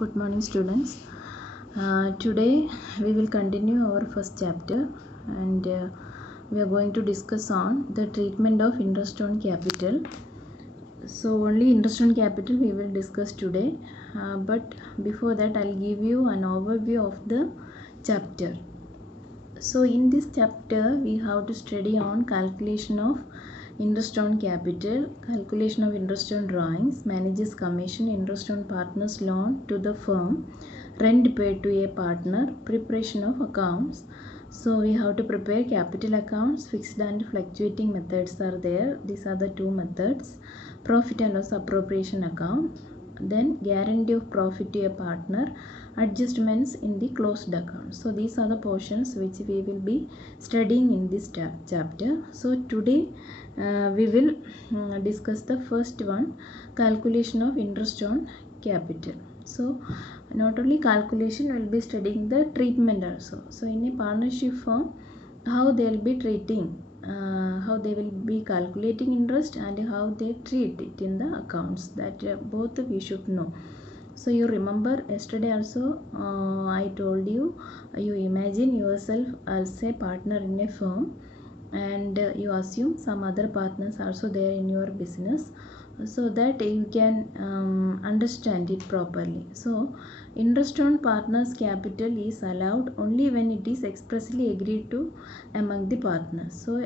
Good morning, students. Today we will continue our first chapter, and we are going to discuss on the treatment of interest on capital. So only interest on capital we will discuss today, but before that I'll give you an overview of the chapter. So in this chapter we have to study on calculation of interest on capital, calculation of interest on drawings, manager's commission, interest on partner's loan to the firm, rent paid to a partner, preparation of accounts. So we have to prepare capital accounts. Fixed and fluctuating methods are there. These are the two methods. Profit and loss appropriation account, then guarantee of profit to a partner, adjustments in the closed account. So these are the portions which we will be studying in this chapter. So today we will discuss the first one, calculation of interest on capital. So not only calculation, we will be studying the treatment also. So in a partnership firm, how they will be treating, how they will be calculating interest and how they treat it in the accounts, that both we should know. So you remember yesterday also I told you, you imagine yourself as a partner in a firm, and you assume some other partners also there in your business, so that you can understand it properly. So interest on partners capital is allowed only when it is expressly agreed to among the partners. So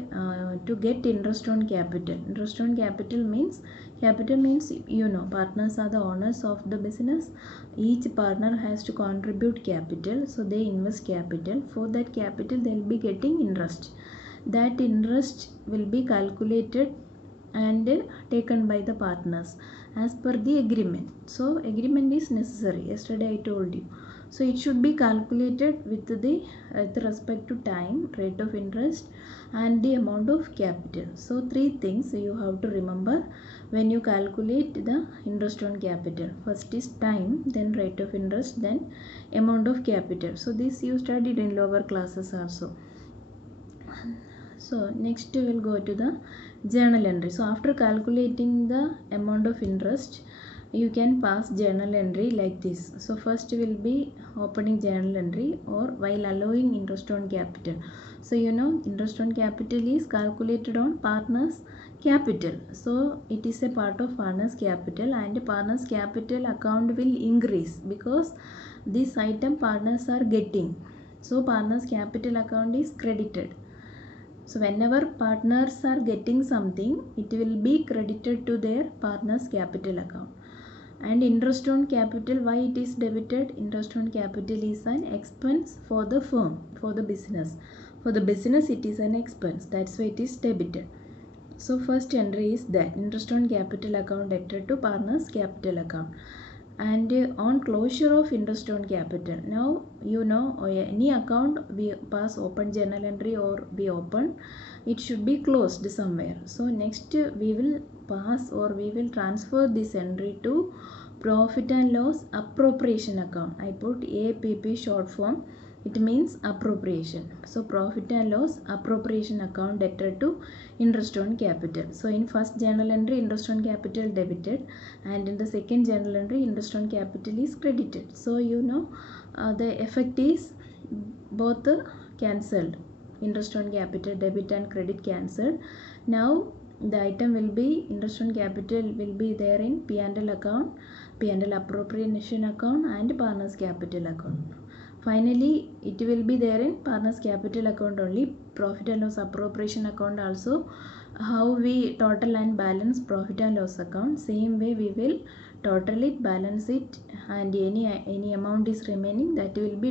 to get interest on capital means, partners are the owners of the business. Each partner has to contribute capital, so they invest capital. For that capital they will be getting interest. That interest will be calculated and taken by the partners as per the agreement. So agreement is necessary, yesterday I told you. So it should be calculated with respect to time, rate of interest and the amount of capital. So three things you have to remember when you calculate the interest on capital. First is time, then rate of interest, then amount of capital. So this you studied in lower classes also. So next we will go to the journal entry. So after calculating the amount of interest, you can pass journal entry like this. So first will be opening journal entry, or while allowing interest on capital. So interest on capital is calculated on partners capital. So it is a part of partners capital, and partners capital account will increase because this item partners are getting. So partners capital account is credited. So whenever partners are getting something, it will be credited to their partner's capital account. And interest on capital, why it is debited? Interest on capital is an expense for the firm, for the business. For the business it is an expense, that's why it is debited. So first entry is that interest on capital account debted to partner's capital account. And on closure of interest on capital, now any account we pass open journal entry or we open, it should be closed somewhere. So next we will pass, or we will transfer this entry to profit and loss appropriation account. I put APP short form, it means appropriation. So profit and loss appropriation account debted to interest on capital. So in first journal entry interest on capital debited, and in the second journal entry interest on capital is credited. So the effect is both cancelled. Interest on capital debit and credit cancelled. Now the item will be, interest on capital will be there in P&L account, P&L appropriation account and partners capital account. Finally it will be there in partners capital account only. Profit and loss appropriation account also, how we total and balance profit and loss account, same way we will total it, balance it, and any amount is remaining, that will be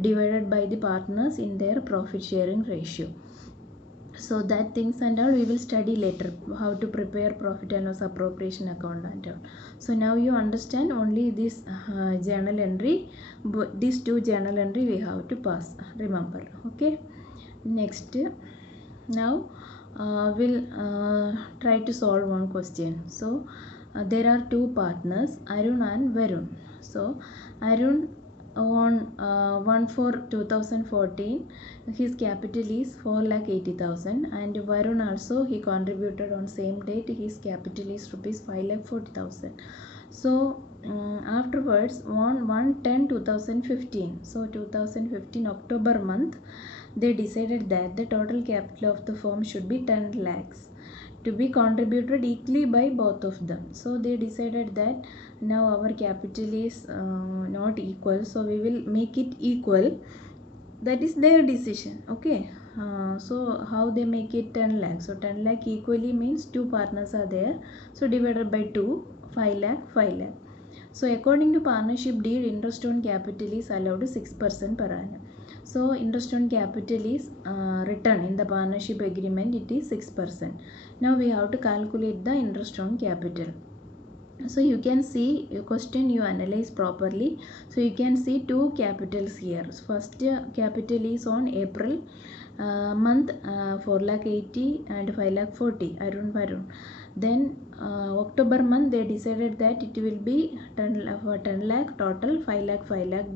divided by the partners in their profit sharing ratio. So that things and all we will study later, how to prepare profit and loss appropriation account and all. So now you understand only this journal entry, but these two journal entry we have to pass, remember. Okay, next now we'll try to solve one question. So there are two partners, Arun and Varun. So Arun on 1/4/2014 his capital is 4,80,000, and Varun also he contributed on same date, his capital is rupees 5,40,000. So after afterwards on 1/10/2015, so 2015 October month, they decided that the total capital of the firm should be 10 lakhs to be contributed equally by both of them. So they decided that now our capital is not equal, so we will make it equal. That is their decision. Okay. So how they make it 10 lakh? So 10 lakh equally means two partners are there, so divided by 2, 5 lakh, 5 lakh. So according to partnership deed, interest on capital is allowed 6% per annum. So interest on capital is written in the partnership agreement, it is 6%. Now we have to calculate the interest on capital. So you can see your question, you analyze properly. So you can see two capitals here. First capital is on April month, 4,80,000 and 5,40,000, Varun. Then October month they decided that it will be 10 lakh total, 5 lakh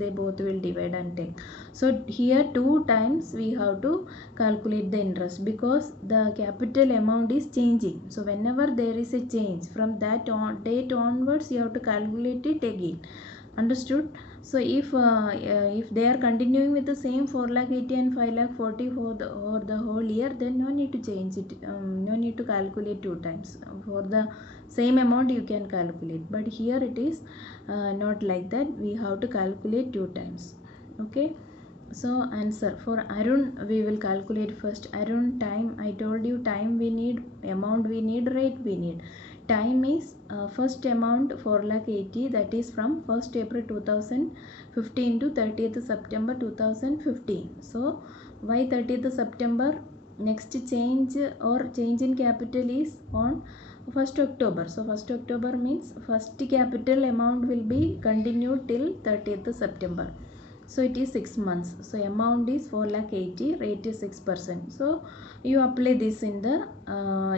they both will divide and take. So here 2 times we have to calculate the interest, because the capital amount is changing. So whenever there is a change, from that date onwards you have to calculate it again. Understood? So if they are continuing with the same 4,80,000 and 5,40,000 for the whole year, then no need to change it. No need to calculate 2 times. For the same amount you can calculate, but here it is not like that. We have to calculate 2 times. Okay. So answer for Arun, we will calculate first. Arun, time, I told you time we need, amount we need, rate we need. Time is first amount 4,80,000, that is from 1st April 2015 to 30th September 2015. So why 30th September? Next change or change in capital is on 1st October. So 1st October means first capital amount will be continued till 30th September. So it is 6 months. So amount is 4,80,000, rate is 6%. So you apply this in the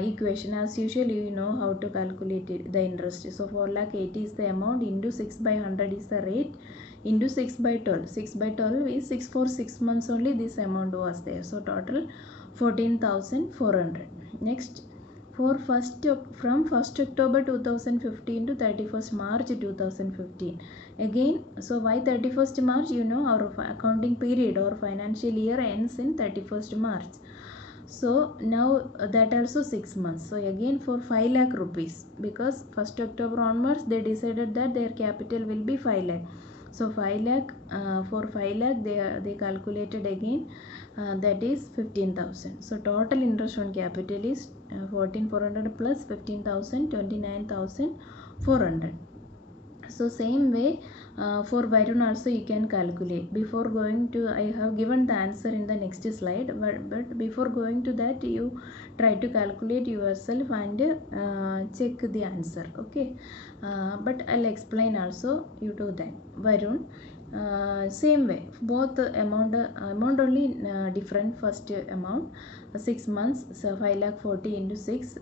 equation. As usual, you know how to calculate it, the interest. So 4,80,000 is the amount, into 6 by 100 is the rate, into 6 by 12. 6 by 12 is 6 for 6 months only this amount was there. So total 14,400. Next, for from 1st October 2015 to 31st March 2015. Again, so why 31st March? You know our accounting period or financial year ends in 31st March. So now that also 6 months. So again for 5 lakh rupees, because 1st October onwards they decided that their capital will be 5 lakh. So 5 lakh, for 5 lakh they calculated again, that is 15,000. So total interest on capital is 14,400 plus 15,000, 29,400. So same way for Varun also you can calculate. Before going to, I have given the answer in the next slide, but before going to that you try to calculate yourself and check the answer. Okay. But I'll explain also, you do that. Varun, same way, both amount only different. First amount 6 months, so 5,40,000 into 6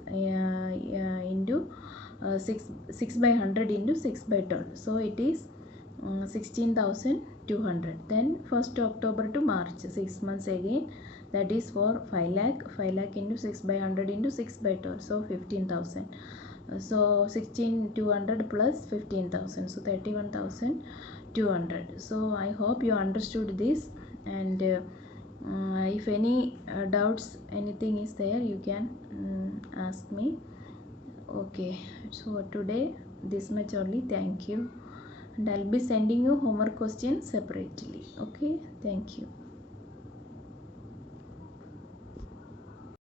into 6 by 100 into 6 by 12. So it is 16,200. Then 1st October to March, 6 months again, that is for 5 lakh. 5 lakh into 6 by 100 into 6 by 12. So 15,000. So 16,200 plus 15,000. So 31,200. So I hope you understood this, and if any doubts, anything is there, you can ask me. Okay, so today this much only. Thank you, and I'll be sending you homework questions separately. Okay, thank you.